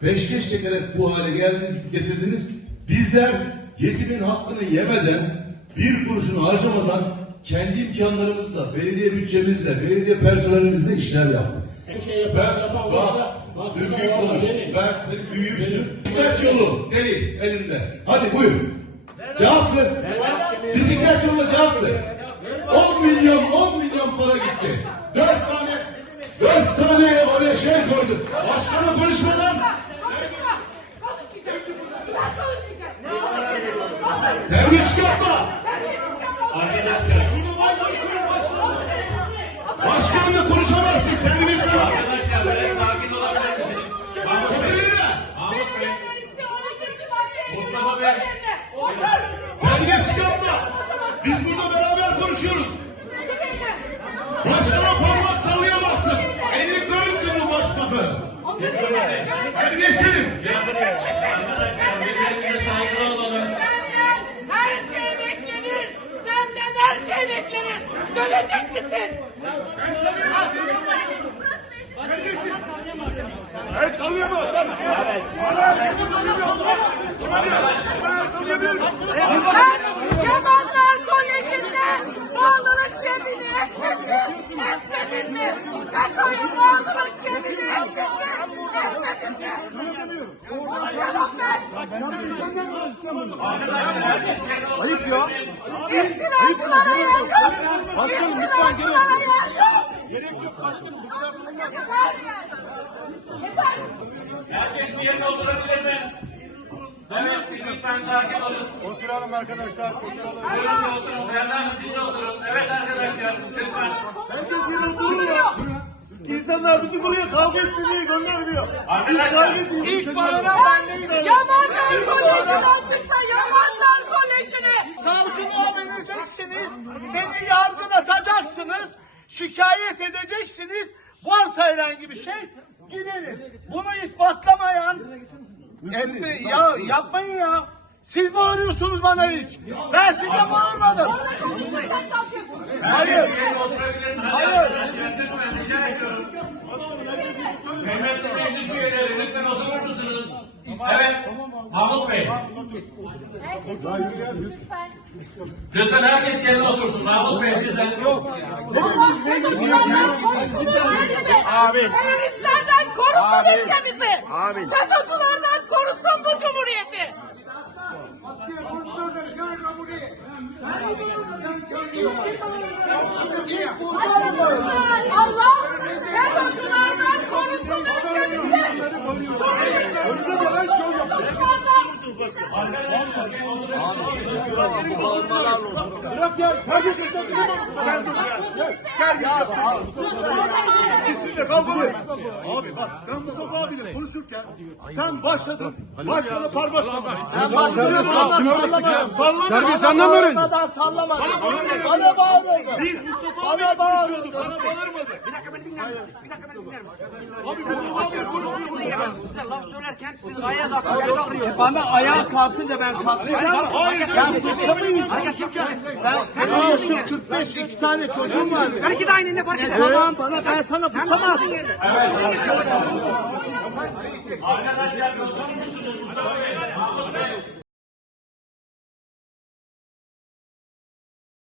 peşkeş çekerek bu hale geldi, getirdiniz. Bizler yetimin hakkını yemeden, bir kuruşunu harcamadan kendi imkanlarımızla, belediye bütçemizle, belediye personelimizle işler yaptık. Şey Ben, bak, düzgün konuş. benim. Ben senin büyüğümsün. Bisiklet yolu değil elimde. Hadi buyur. Cevap ver. Bisiklet yoluna cevap ver. 10 milyon, 10 milyon para gitti. 4 tane, 4 tane oraya şey koyduk. Başkanı Biz burada beraber konuşuyoruz. Başkana parmak sallayamazsın. Elini kırırsın bu başkanı. Terbiyesiz. Arkadaşlar birbirinize saygılı olalım. Senden her şey beklenir. Senden her şey beklenir. Dönecek misin? Sen Yamanlar Koleji'nde bağlılık cebini ettin mi? Etmedin mi? FETÖ'ye bağlılık cebini ettin mi? Etmedin mi? Cevap ver. Ayıp ya. İftiracılara yer yok. Başkanım, lütfen yer yok. Gerek yok başkanım. Herkes bir yerine oturabilir mi? Evet, lütfen sakin olun. Oturalım arkadaşlar. Buyurun bir oturun. Bernard siz de oturun. Evet arkadaşlar, lütfen. Herkes yere oturuyor. İnsanlar bizi buraya kavga etsin diye göndermiyor. Arkadaşlar, İlk bayram benleyim. Yamanlar Koleji'ni açıkla Yamanlar Koleji'ni. Savcılığa vereceksiniz. Beni yargılatacaksınız. Şikayet edeceksiniz. Varsa herhangi bir şey gidelim. Bunu ispatlamayan Emmi ya yapmayın ya. Siz bağırıyorsunuz bana ilk. Ben size bağırmadım. Hayır. Hayır. Mahmut Bey. Lütfen herkes yerine otursun. Mahmut Bey sizden. Abi. Teröristlerden korusun ülkemizi. FETÖ'cülerden korusun bu cumhuriyeti. Allah FETÖ'cülerden korusun ülkemizi. Bırak ya. Herkes sen Sen dur ya. Gel gel. Bizimle kavga mı? Abi bak ben Mustafa abiyle konuşurken sen başladın. Başkana parmak sallamadın. Sen başladın. Sallamadım. Sallamadım. Servis anlamıyorum. Bana sallamadım. Bana bağırmadı. Biz Mustafa abiyle konuşuyorduk. Bana bağırmadı. Bir dakika beni dinler misin? Bir dakika beni dinler misin? Abi abiyle konuşmuyorduk. Size laf söylerken siz ayağa kalkıyorsunuz. Bana ayağa kalkınca ben kalkacağım. Ben fırsamayacağım. Ben sen diyorsun 45 iki tane çocuğum var. Her iki de aynı ne fark eder? Tamam bana ben sana yerde. Arkadaşlar, oturur musunuz? Mustafa Bey.